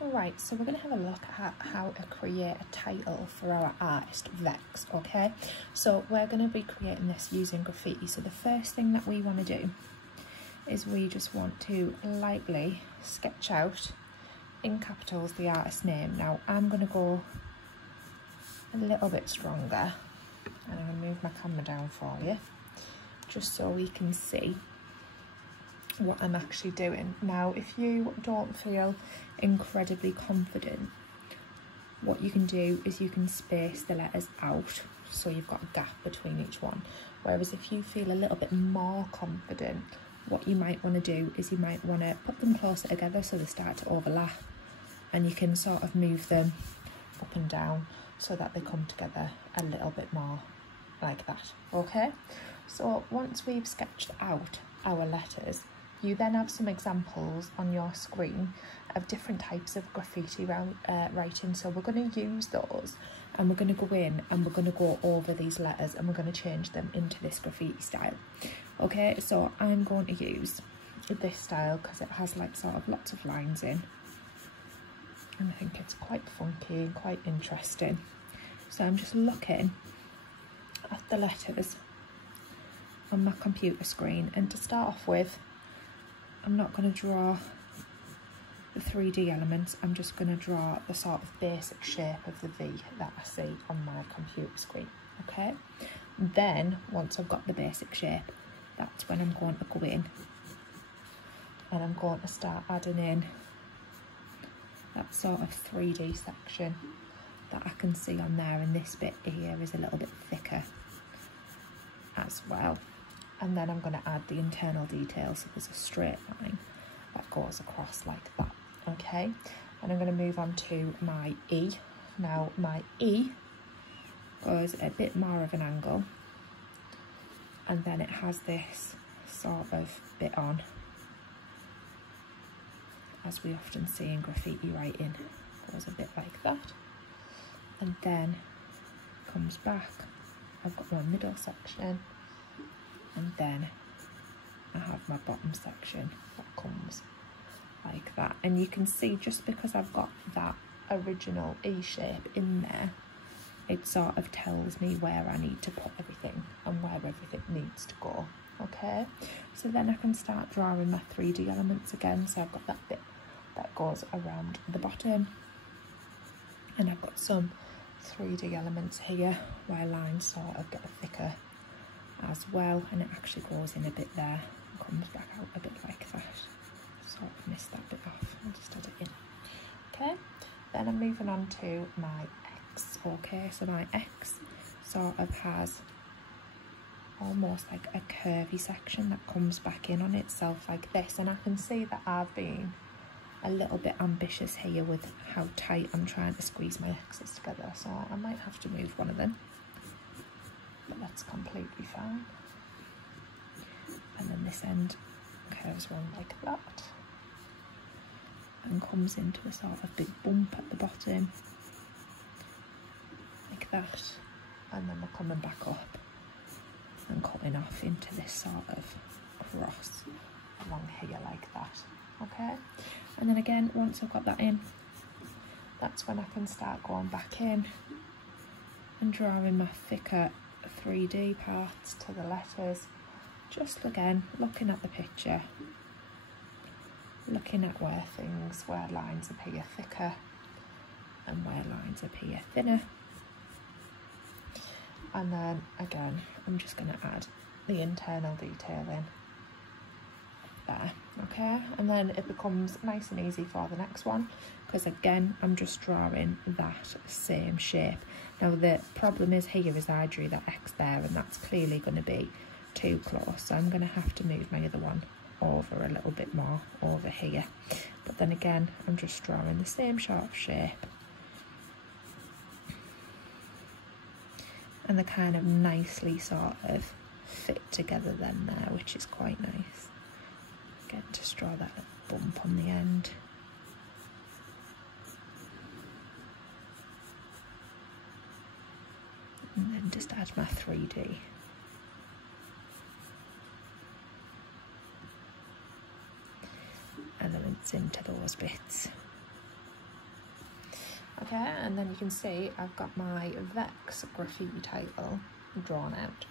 Right, so we're going to have a look at how to create a title for our artist Vex, okay? So we're going to be creating this using graffiti. So the first thing that we want to do is we just want to lightly sketch out in capitals the artist name. Now I'm going to go a little bit stronger, and I'm going to move my camera down for you just so we can see what I'm actually doing. Now if you don't feel incredibly confident, what you can do is you can space the letters out so you've got a gap between each one. Whereas if you feel a little bit more confident, what you might want to do is you might want to put them closer together so they start to overlap, and you can sort of move them up and down so that they come together a little bit more like that, okay? So once we've sketched out our letters, you then have some examples on your screen of different types of graffiti writing. So we're going to use those, and we're going to go in and we're going to go over these letters and we're going to change them into this graffiti style. Okay, so I'm going to use this style because it has like sort of lots of lines in, and I think it's quite funky and quite interesting. So I'm just looking at the letters on my computer screen, and to start off with, I'm not going to draw the 3D elements, I'm just going to draw the sort of basic shape of the V that I see on my computer screen, okay? Then, once I've got the basic shape, that's when I'm going to go in and I'm going to start adding in that sort of 3D section that I can see on there, and this bit here is a little bit thicker as well. And then I'm going to add the internal details, so there's a straight line that goes across like that, okay? And I'm going to move on to my E. Now my E goes a bit more of an angle, and then it has this sort of bit on, as we often see in graffiti writing, goes a bit like that, and then comes back. I've got my middle section, and then I have my bottom section that comes like that. And you can see, just because I've got that original E shape in there, it sort of tells me where I need to put everything and where everything needs to go, okay? So then I can start drawing my 3D elements again. So I've got that bit that goes around the bottom, and I've got some 3D elements here where lines sort of get thicker as well, and it actually goes in a bit there and comes back out a bit like that. Sort of missed that bit off, I'll just add it in. Okay, then I'm moving on to my X. Okay, so my X sort of has almost like a curvy section that comes back in on itself like this, and I can see that I've been a little bit ambitious here with how tight I'm trying to squeeze my X's together, so I might have to move one of them, but that's completely fine. And then this end curves around like that and comes into a sort of big bump at the bottom like that, and then we're coming back up and cutting off into this sort of cross along here like that, okay? And then again, once I've got that in, that's when I can start going back in and drawing my thicker 3D parts to the letters. Just again, looking at the picture, looking at where lines appear thicker and where lines appear thinner. And then again, I'm just going to add the internal detail in there, okay? And then it becomes nice and easy for the next one, because again, I'm just drawing that same shape. Now the problem is here is I drew that X there, and that's clearly going to be too close, so I'm going to have to move my other one over a little bit more over here. But then again, I'm just drawing the same sort of shape, and they kind of nicely sort of fit together then there, which is quite nice. Again, just draw that bump on the end. And then just add my 3D. elements into those bits. Okay, and then you can see I've got my Vex graffiti title drawn out.